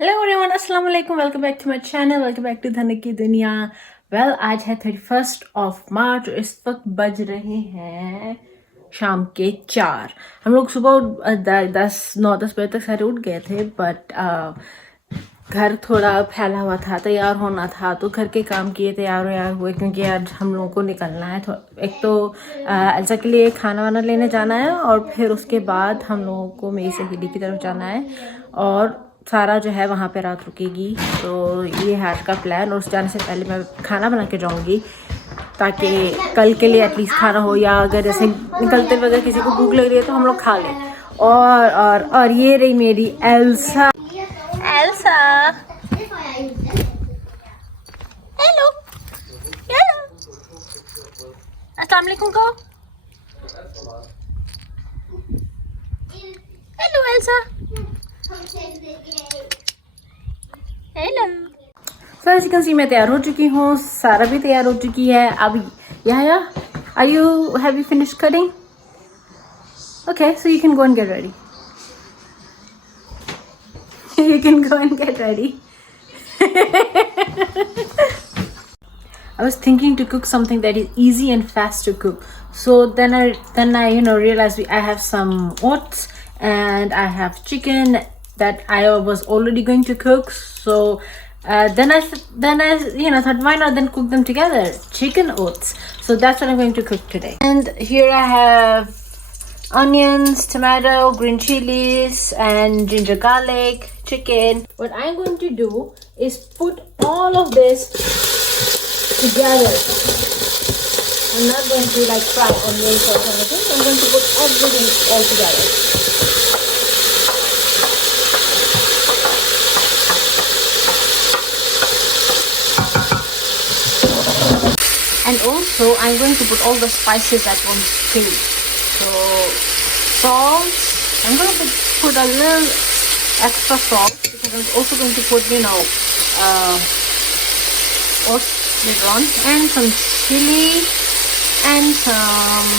Hello everyone, अस्सलाम वालेकुम। Welcome back to my channel, welcome back to Dhanak की दुनिया। वेल, आज है 31 मार्च और इस वक्त बज रहे हैं शाम के 4। हम लोग सुबह 9-10 बजे तक सारे उठ गए थे, बट घर थोड़ा फैला हुआ था, तैयार होना था, तो घर के काम किए, तैयार हुए क्योंकि आज हम लोगों को निकलना है। एक तो एल्सा के लिए खाना वाना लेने जाना है और फिर उसके बाद हम लोगों को मेरी सहेली की तरफ जाना है और सारा जो है वहाँ पे रात रुकेगी। तो ये है आज का प्लान। और उस जाने से पहले मैं खाना बना के जाऊँगी ताकि कल के लिए एटलीस्ट खाना हो, या अगर जैसे निकलते वगैरह किसी को भूख लग रही है तो हम लोग खा लें। और ये रही मेरी एल्सा। एल्सा, हेलो हेलो, अस्सलाम वालेकुम कहो। Hello Elsa, hello. So as you can see मैं तैयार हो चुकी हूँ, सारा भी तैयार हो चुकी है। अब या are you have you finished cutting? Okay, so you can go and get ready. You can go and get ready. I was thinking to cook something that is easy and fast to cook. So then I realized I have some oats and I have chicken that I was already going to cook. So then I thought, why not then cook them together? Chicken oats. So that's what I'm going to cook today. And here I have onions, tomato, green chilies, and ginger garlic, chicken. What I'm going to do is put all of this together. I'm not going to like fry onions or anything. I'm going to put everything all together. And also I'm going to put all the spices at once too. So salt, I'm going to put a little extra salt because I'm also going to put oats later on, and some chili and some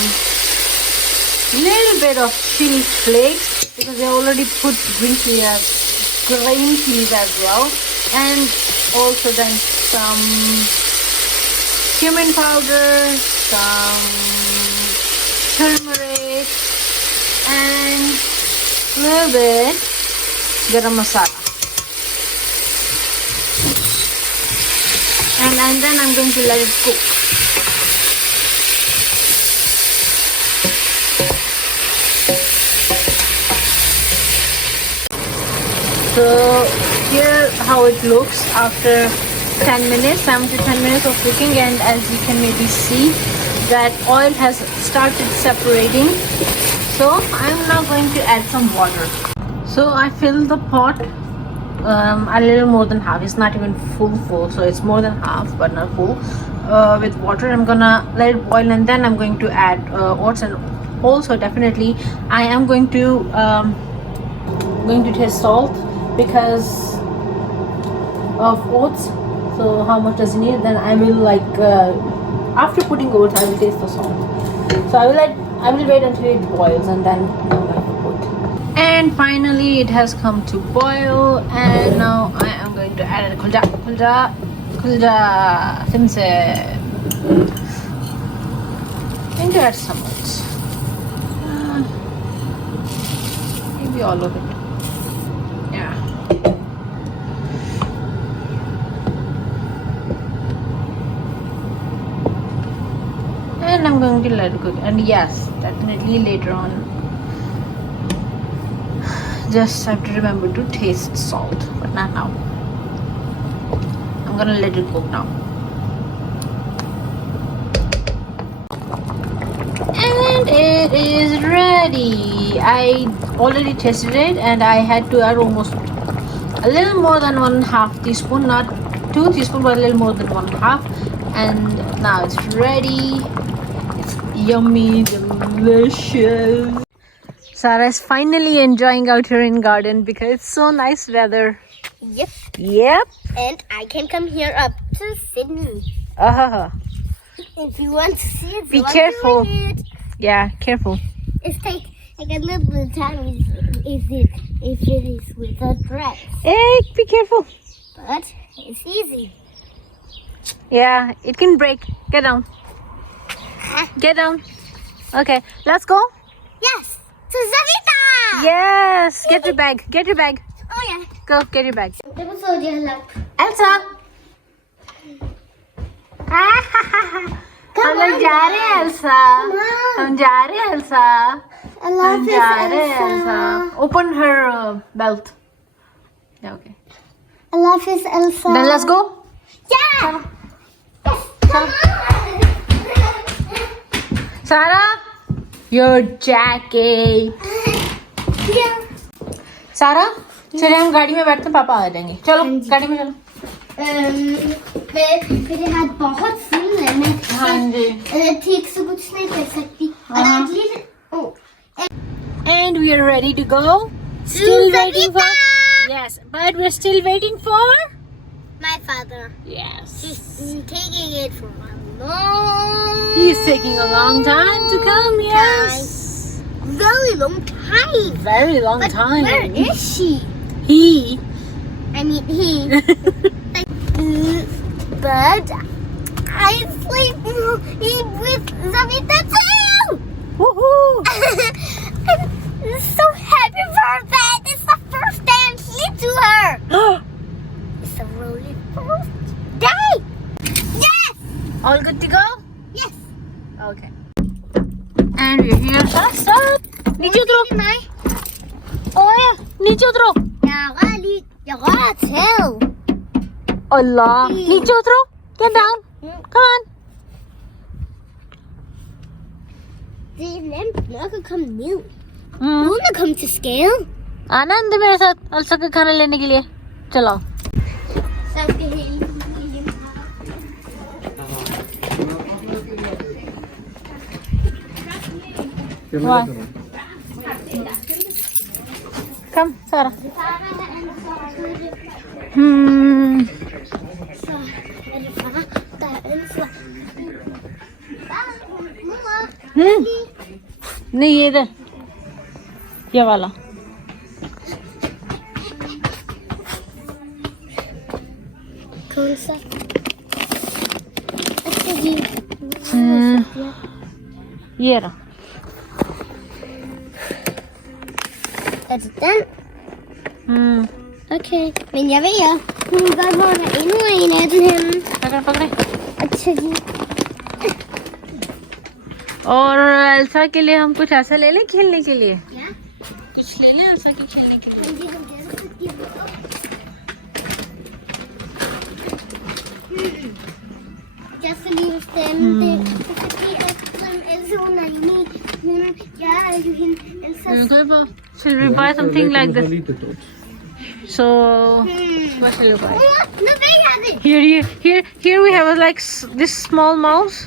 little bit of chili flakes because I already put green chilies as well, and also then some cumin powder, some turmeric, and a little bit garam masala, and then I'm going to let it cook. So here how it looks after 7 to 10 minutes of cooking, and as you can maybe see that oil has started separating. So I'm now going to add some water. So I filled the pot a little more than half. It's not even full, so it's more than half but not full, with water. I'm gonna let it boil and then I'm going to add oats, and also definitely I am going to taste salt because of oats. So how much does it need? Then I will after putting oats I will taste the salt. So I will wait until it boils and then I'm going to put. And finally it has come to boil, and now I am going to add kulja simse. I'm going to add some oats, maybe all of it. Yeah. And I'm going to let it cook. And yes, definitely later on, just have to remember to taste salt, but not now. I'm gonna let it cook now. And it is ready. I already tasted it and I had to add almost a little more than 1/2 teaspoon, not 2 teaspoons, but a little more than 1/2. And now it's ready. It's yummy, delicious. Sarah is finally enjoying out here in garden because it's so nice weather. Yep. Yep. And I can come here up to Sydney. Uh-huh. If you want to see it, Be careful. Yeah, careful. It's like Like a little time if it is with a dress. Hey, be careful. But it's easy. Yeah, it can break. Get down. Get down. Okay, let's go. Yes, to Zavita. Yes, get your bag. Get your bag. Oh yeah. Go, get your bag. That was so dear. Elsa. हम लोग जा रहे हैं Elsa. हम जा रहे हैं Elsa. I love हम this जा रहे हैं Elsa. Elsa. Open her belt. Yeah, okay. I love this Elsa. Then let's go. Yeah. Sarah, your jacket. Yeah. सारा चले हम गाड़ी में बैठते हैं, पापा आ जाएंगे. चलो गाड़ी में चलो. मेरे हाथ बहुत सुन है. मैं हाँ जी. ठीक से कुछ नहीं कर सकती. And we are ready to go. Still waiting for. Yes, but we're still waiting for. My father. Yes. He's taking it for a long. He's taking a long time to come. Yes. Very long time. Very long But time. where is she? He. I mean he. But I sleep with Zavita too. Woohoo! I'm so happy for that. It's the first day I'm here to her. It's a really first day. Yes. All good to go? Yes. Okay. And we're here. Stop! नीचे उतरो. ओए, नीचे उतरो. You gotta tell. Allah. नीचे उतरो. Get down. Come on. The lamp never come new. You wanna come to scale? आनंद मेरे साथ अलसा का खाना लेने के लिए. चलो. Why? Come, Sarah. नहीं ये इधर, ये वाला. कौन सा? अच्छा जी. ये रहा. That's it then. Okay. Men jag vet. Hon bör vara inne till henne. पकड़ पकड़े. अच्छा जी. और एल्सा के लिए हम कुछ ऐसा ले लें खेलने के लिए. क्या? कुछ ले लें एल्सा के खेलने के लिए. जी हम दे सकती हैं. Just leave them. Should we buy something like this? So what shall we buy? No, they have it. Here we have like this small mouse.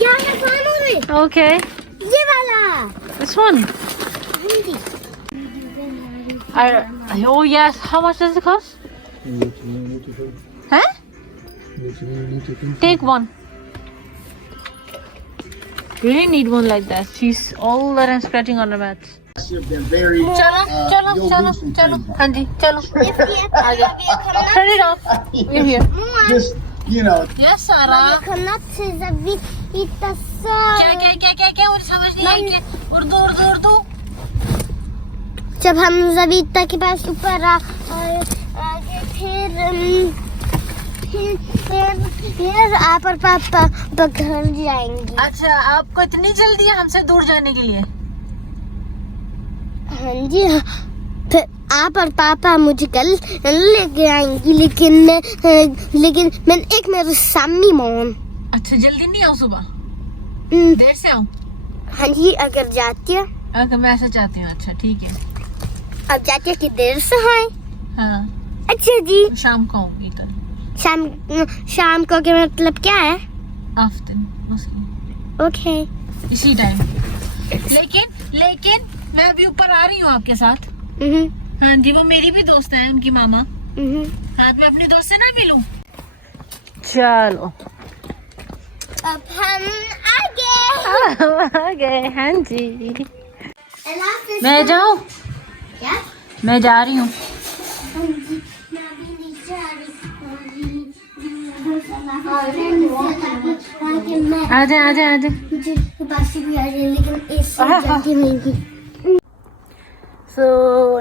Yeah, I have one of it. Okay, ये वाला. this one. Oh yes, how much does it cost? Huh? Take one. Really need one like that. She's all that I'm scratching on her mats. चलो चलो चलो चलो. हाँ जी चलो. Turn it off. We're here. Just, you know, Yes, Sarah. Jag kommer till Zavita क्या मुझे समझ नहीं आई कि उर्दू. जब हम जवीता के पास ऊपर आगे फिर आप और पापा घर जाएंगे. अच्छा, आपको इतनी जल्दी है हमसे दूर जाने के लिए? हाँ जी. फिर आप और पापा मुझे कल लेके आएंगी, लेकिन मैं एक मेरे सामने मौन. अच्छा, जल्दी नहीं आओ सुबह? देर से आओ? हाँ जी, अगर जाती है. अगर मैं ऐसा चाहती हूँ. अच्छा ठीक है. अब जाती है कि देर से है? हाँ. अच्छा जी. शाम को आऊंगी कल. शाम को के मतलब क्या है? आफ्टरनून. ओके. इसी टाइम. लेकिन मैं अभी ऊपर आ रही हूँ आपके साथ. हाँ जी, वो मेरी भी दोस्त है, उनकी मामा. हाँ, मैं अपनी दोस्त से ना मिलूं? चलो अब हम आगे. गए हाँ जी. Allah is मैं जाऊँ? yeah. मैं जा रही हूँ. आजा आजा आजा. मुझे बासी भी आ रही है लेकिन इससे जल्दी नहीं. So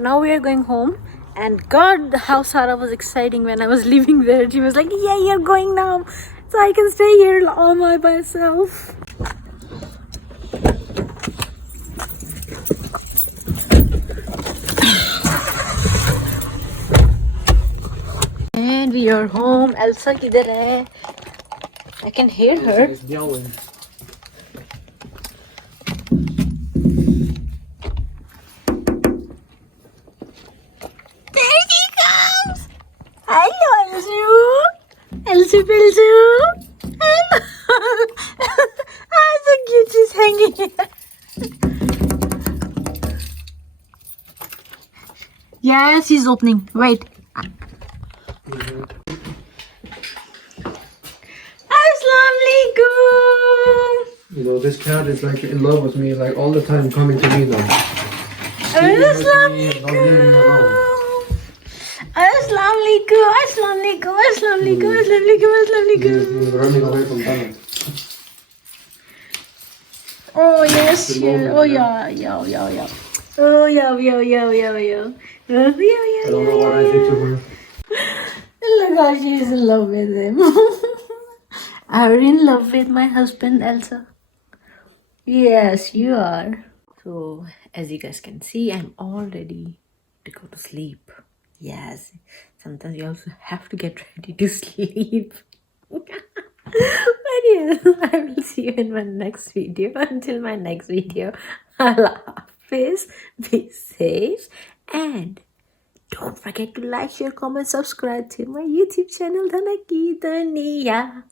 now we are going home, and God, how Sarah was exciting when I was leaving there. She was like, "Yeah, you're going now, so I can stay here all by myself." And we are home. Elsa किधर है? I can hear her. It's meowing. There she comes. Hello, Elsu. Elsu, Elsu. Hello. Ah, so cute. She's hanging here. Yes, he's opening. Wait. Assalamualaikum. You know, this cat is like in love with me, like all the time coming to me now. Assalamualaikum. Assalamualaikum. Assalamualaikum. Assalamualaikum. Assalamualaikum. Assalamualaikum. He's running away from Dhanak. Oh yes, yeah. Oh yeah, yeah, yeah, yeah. Oh yeah, yeah, yeah, yeah, yeah. Oh yeah, yeah, I don't know what I did to her. Look how she's in love with him. Are you in love with my husband, Elsa? Yes, you are. So, as you guys can see, I'm all ready to go to sleep. Yes, sometimes you also have to get ready to sleep. But yes, I will see you in my next video. Until my next video, Allah Hafiz, be safe, and don't forget to like, share, comment, subscribe to my YouTube channel, Dhanak Ke Rang.